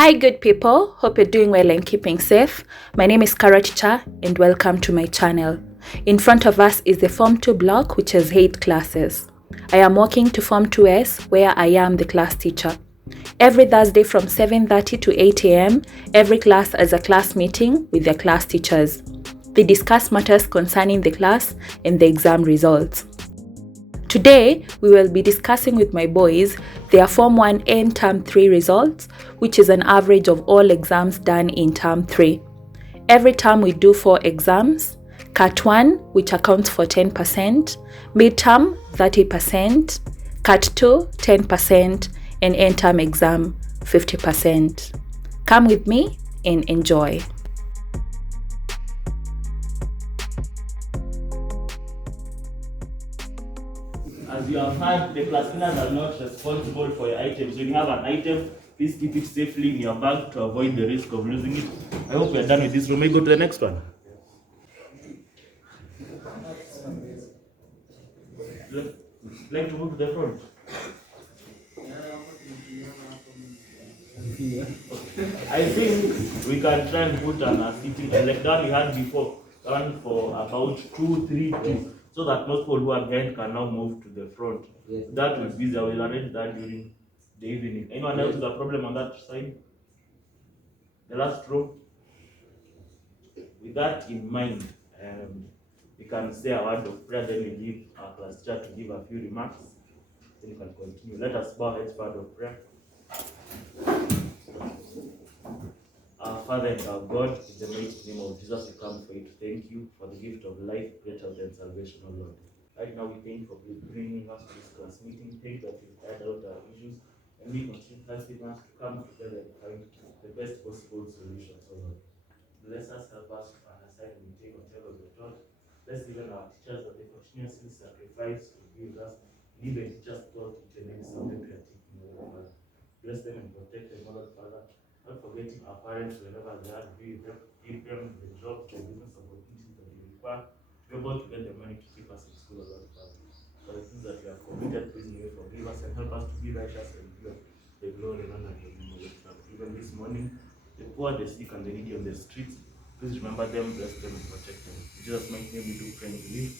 Hi, good people. Hope you're doing well and keeping safe. My name is Karachicha and welcome to my channel. In front of us is the Form 2 block, which has 8 classes. I am walking to Form 2S, where I am the class teacher. Every Thursday from 7:30 to 8 a.m., every class has a class meeting with their class teachers. They discuss matters concerning the class and the exam results. Today, we will be discussing with my boys their Form 1 and Term 3 results, which is an average of all exams done in Term 3. Every term we do 4 exams: Cat 1, which accounts for 10%, Midterm 30%, Cat 2 10%, and end term exam 50%. Come with me and enjoy. As you have heard, the class cleaners are not responsible for your items. When you have an item, please keep it safely in your bag to avoid the risk of losing it. I hope we are done with this room. May I go to the next one? Like to move to the front? I think we can try and put an seating like that we had before, one for about 2, 3, 2, so that most people who are behind can now move to the front. Yes. That will be there. We'll arrange that during the evening. Anyone else with a problem on that side? The last row. With that in mind, we can say a word of prayer, then we leave our class teacher to give a few remarks. Then you can continue. Let us bow our heads for a word of prayer. Our Father and our God, in the mighty name of Jesus, we come for you to thank you for the gift of life, greater than salvation, O Lord. Right now, we thank you for bringing us to this class meeting. Thank you that you've aired out our issues, and we continue helping us to come together and find the best possible solutions, O Lord. Bless us, help us to understand and take whatever we're taught. Bless even our teachers that they continuously sacrifice to be with us. Even teachers taught each and every subject we are taking, O Lord. Bless them and protect them, O Lord Father. Not forgetting our parents whenever they are, be with them, give them the jobs, the business opportunities that they require, to be able to get the money to keep us in school, O Lord Father. For the things that we have committed, please may you forgive us and help us to be righteous and give the glory and honor to you, O Lord Father. Even this morning, the poor, the sick, and the needy on the streets, please remember them, bless them, and protect them. In Jesus' mighty name we do pray and believe.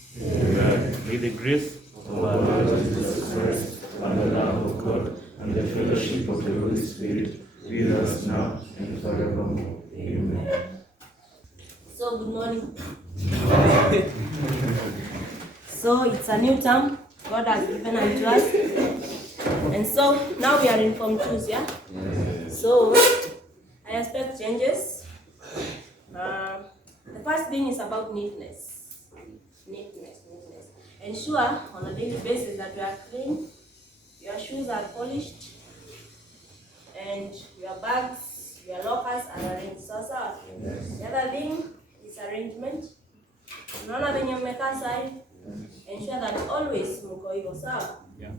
May the grace of our Lord Jesus Christ, and the love of God, and the fellowship of the Holy Spirit be with us now and forevermore. Amen. So, good morning. So, it's a new term God has given unto us. And so, now we are in Form 2s, yeah? Yes. So, I expect changes. The first thing is about neatness. Neatness. Ensure on a daily basis that you are clean, your shoes are polished, and your bags, your lockers are arranged. So, the other thing is arrangement. Unaona venye mmekaa sahi, ensure that always mko hivyo, sawa? Yeah.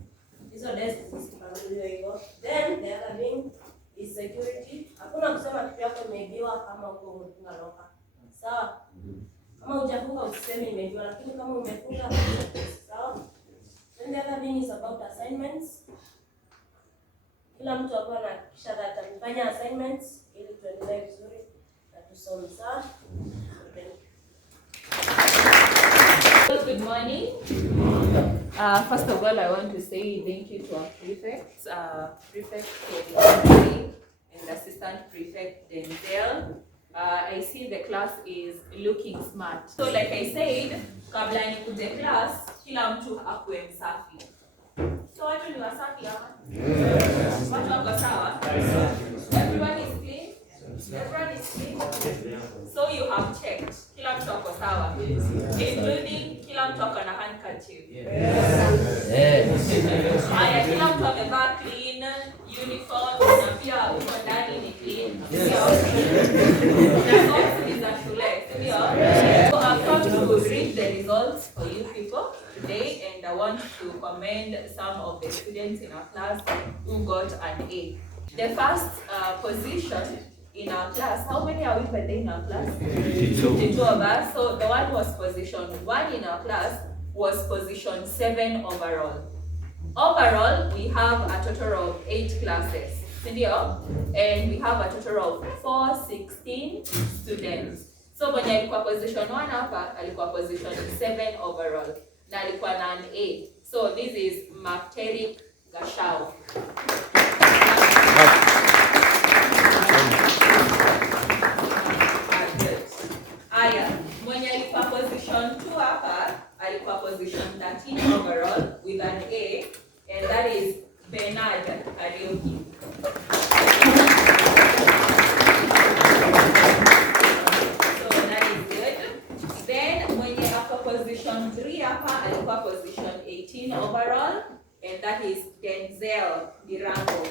Hizo desk zisipangiliwe hivyo. Then the other thing is security. Hakuna kusema kitu yako imeibiwa kama uko umefunga locker. Sawa? Kama hujafunga usiseme imeibiwa, lakini kama umefunga sawa? Then the other thing is about assignments. Kila mtu hapa anahakikisha that amefanya assignments ili tuendelee vizuri na tusome, sawa? Good morning. First of all, I want to say thank you to our prefects, Prefect Kelly and Assistant Prefect Denzel. I see the class is looking smart. So like I said, kabla nikuje class, kila mtu akuwe msafi. So watu ni wasafi hapa? Yes. Watu wako sawa? Everyone is clean? Everyone is clean? So you have checked. Kila mtu wako sawa? Including kila mtu wako na handkerchief. Haya, kila mtu amevaa clean uniform na pia uko ndani ni clean. Na sote ni za shule, ndio? So I've come to read the results for you people today, and I want to commend some of the students in our class who got an A. The first position in our class, how many are we per day in our class? 52 of us. So the one was position 1 in our class was position 7 overall. Overall, we have a total of 8 classes. sindio? And we have a total of 416 students. So mwenye alikuwa position 1 hapa alikuwa position 7 overall na alikuwa na an A. So this is Marteric Gashao. Aya, mwenye alikuwa position 2 hapa alikuwa position 13 overall with an A, and that is Bernard Kariuki. So that is good. Then mwenye ako position 3 hapa alikuwa position 18 overall, and that is Denzel Girango.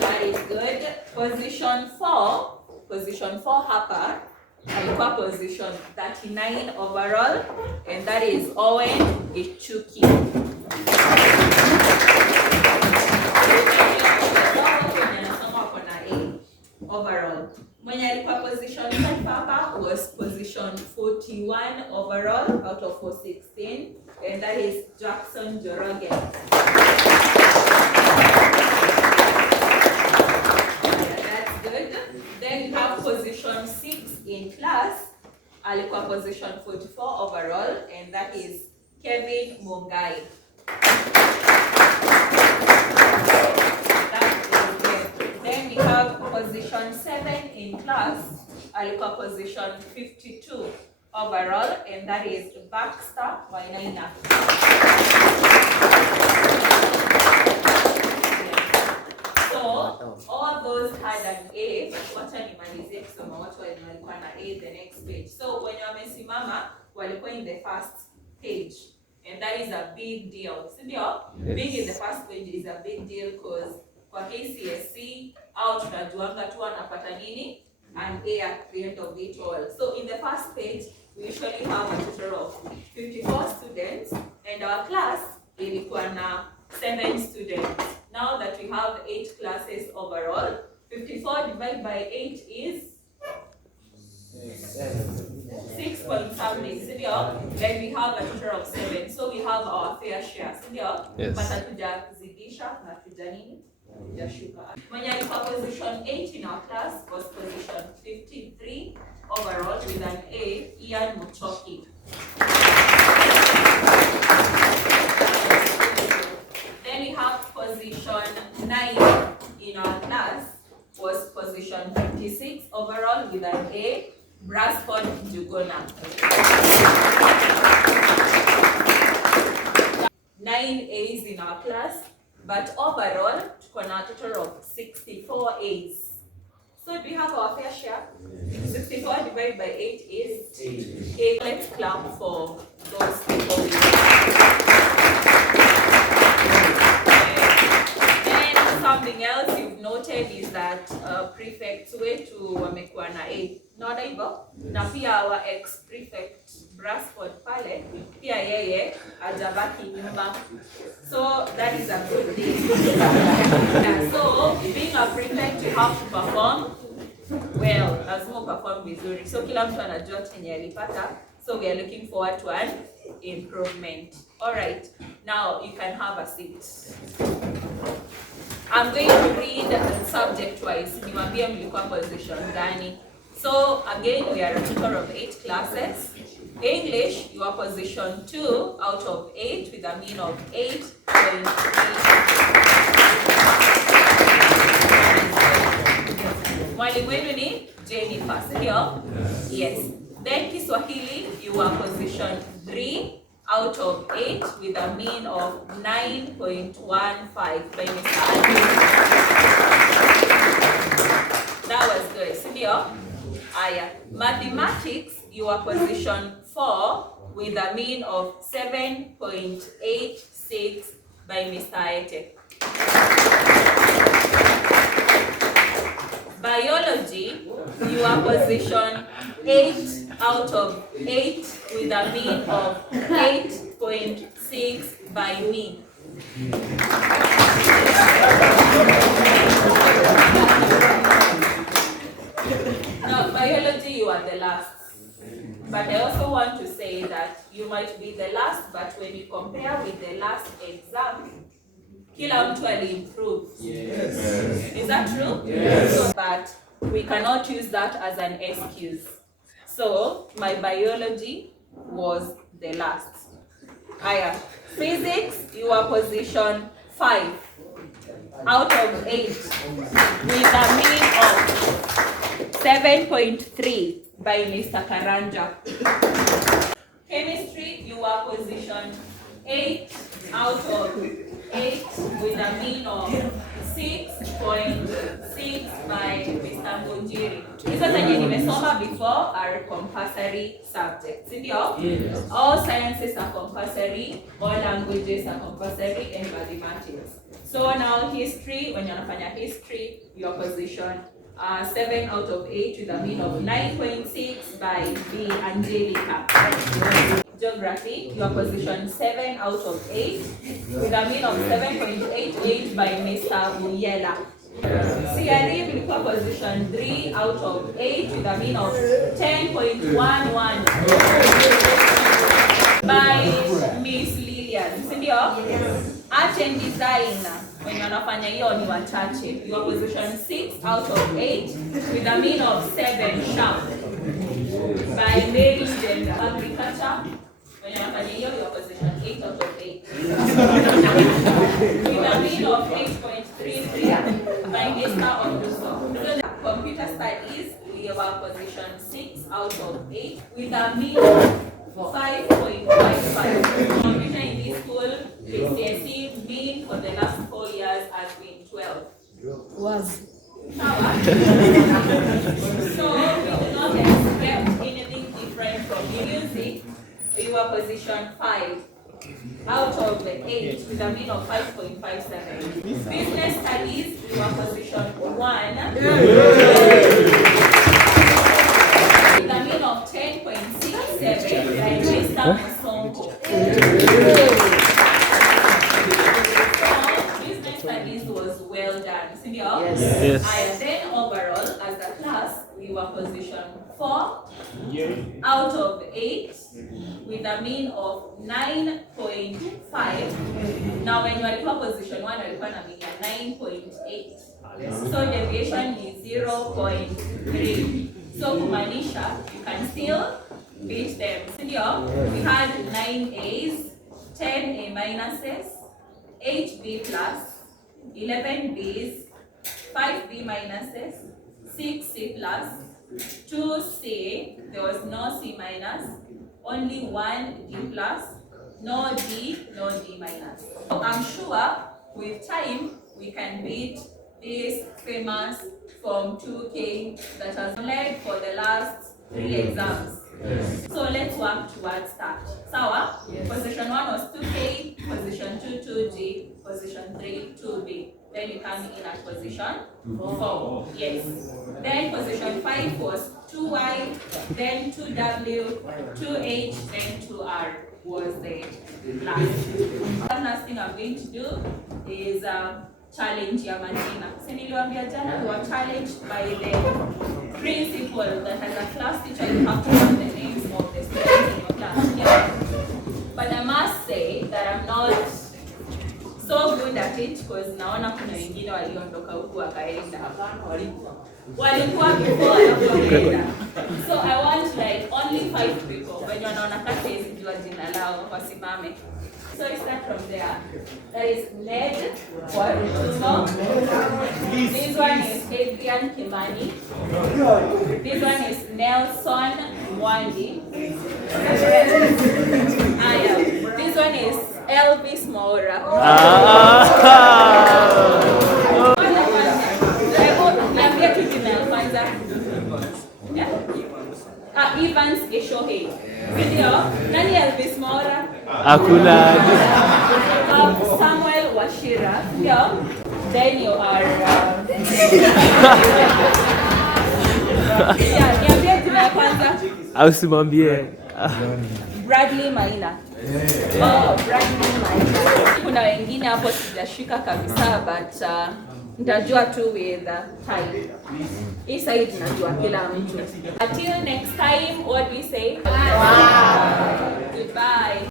That is good. Position 4 hapa alikuwa position 39 overall, and that is Owen Gichuki. Overall. Mwenye alikuwa position 5 hapa was position 41 overall out of 416, and that is Jackson Joroge. That's good. Then you have position 6 in class. Alikuwa position 44 overall, and that is Kevin Mungai. Then we have position 7 in class. Alikuwa position 52 overall, and that is Baxter Wainaina. So all those had an A. Wacha nimalizie kusoma watu walikuwa na A the next page. So when wamesimama walikuwa in the first page, and that is a big deal. Sindio? Yes. Being in the first page is a big deal because kwa KCSE au tunajuanga tu anapata nini? An A at the end of it all. So in the first page we usually have a total of 54 students, and our class ilikuwa na 7 students. Now that we have 8 classes overall, 54 divided by 8 is 6 point something, sindio? Then we have a total of 7. So we have our fair share, sindio? Yes. But hatujazidisha na tujanini? Jashuka. Mwenye alikuwa position 8 in our class was position 53 overall with an A, Ian Muchoki. Then we have position 9 in our class was position 56 overall with an A, Brasford Jugona. 9 A's in our class, but overall tuko na a total of 64 A's. So do we have our fair share? 64 divided by 8 is 8. Let's clap for those people. Something else you've noted is that prefects wetu wamekuwa na A. Naona hivyo? Na pia our ex-prefect Brasford pale, pia yeye hajabaki nyuma. So that is a good thing. Yeah, so being a prefect you have to perform well. Lazima perform vizuri. So kila mtu anajua chenye alipata. So we are looking forward to an improvement. All right. Now you can have a seat. I'm going to read subject wise. Niwaambie mlikuwa position gani. So again we are a total of 8 classes. English you are position 2 out of 8 with a mean of 8.8. Mwalimu wenu ni Jennifer, sio? Yes. Then Kiswahili you are position 3 out of 8 with a mean of 9.15 by Mr. Adi. That was good, sindio? Aya. Mathematics, you are position 4 with a mean of 7.86 by Mr. Aete. Biology, you are position 8 out of 8 with a mean of 8.6 by me. Now, biology, you are the last. But I also want to say that you might be the last, but when you compare with the last exam, kila mtu improve. Yes. Is that true? Yes. So, but we cannot use that as an excuse. So my biology was the last. Aya. Physics, you were position 5 out of 8 with a mean of 7.3 by Mr. Karanja. Chemistry, you were position 8 out of 8 with a mean of 6.6 by Mr. Mbunjiri. Hizo zenye nimesoma before are compulsory subjects. Ndio? Yes. All sciences are compulsory, all languages are compulsory, and mathematics. So now history, when you're nafanya history, your position 7 out of 8 with a mean of 9.6 by B. Angelica. Geography, your position 7 out of 8 with a mean of 7.88 by Mr. Muyela. CRE will go position 3 out of 8 with a mean of 10.11 by Miss Lillian. Sindio? Art and design, when you're nafanya hiyo ni wachache. Your position 6 out of 8 with a mean of 7 sharp by Mary Gender. Agriculture, when you're nafanya hiyo, your position 8 out of 8 with a mean of 8.33 by Mr. Onduso. Computer studies, we were position 6 out of 8 with a mean of 5.55. Computer in this school, KCSE mean for the last 4 years has been 12. Was. So we do not expect anything different from music. You were position 5 out of 8 with a mean of 5.57. Business studies, you were position 1 with a mean of 10.67 by Mr. Masongo. Business studies was well done. Yes. Yes. And then overall, as a class, we were position 4 out of 8 with a mean of 9.5. Now when you are position 1, you are mean 9.8. So deviation is 0.3. So kumaanisha, you can still beat them. We had 9 A's, 10 A minuses, 8 B plus, 11 B's, 5 B minuses, 6 C plus, 2 C, there was no C minus, only 1 D plus, no D, no D minus. So I'm sure with time we can beat this famous Form 2K that has led for the last 3 exams. Yes. So let's work towards that. Sawa? Yes. Position 1 was 2K, position 2, 2G, position 3, 2B. Then you come in at position 4. Yes. Then position 5 was 2Y, then 2W, 2H, then 2R was the last. One last thing I'm going to do is challenge ya majina. Si niliwaambia jana we were challenged by the principal that as a class teacher you have to know the names of the students in your class. Yeah. But I must say that I'm not so good at it because naona kuna wengine waliondoka huku wakaenda. Walikuwa before wakaenda. So I want like only 5 people when wanaona kati hizi jua jina lao wasimame. So I start from there. That is Ned Warutumo. This one is Adrian Kimani. This one is Nelson Mwandi. This one is Elvis Maura. Niambia tu jina ya kwanza. Evans Eshohe. Ndio. Nani Elvis Maura? Hakuna. Samuel Washira. Yeah. Then you are yeah, niambie jina ya kwanza. Au simwambie. Bradley Maina. Oh, Bradley Maina. Kuna wengine hapo sijashika kabisa but nitajua tu with time. Hii side najua kila mtu. Until next time, what we say? Bye. Goodbye.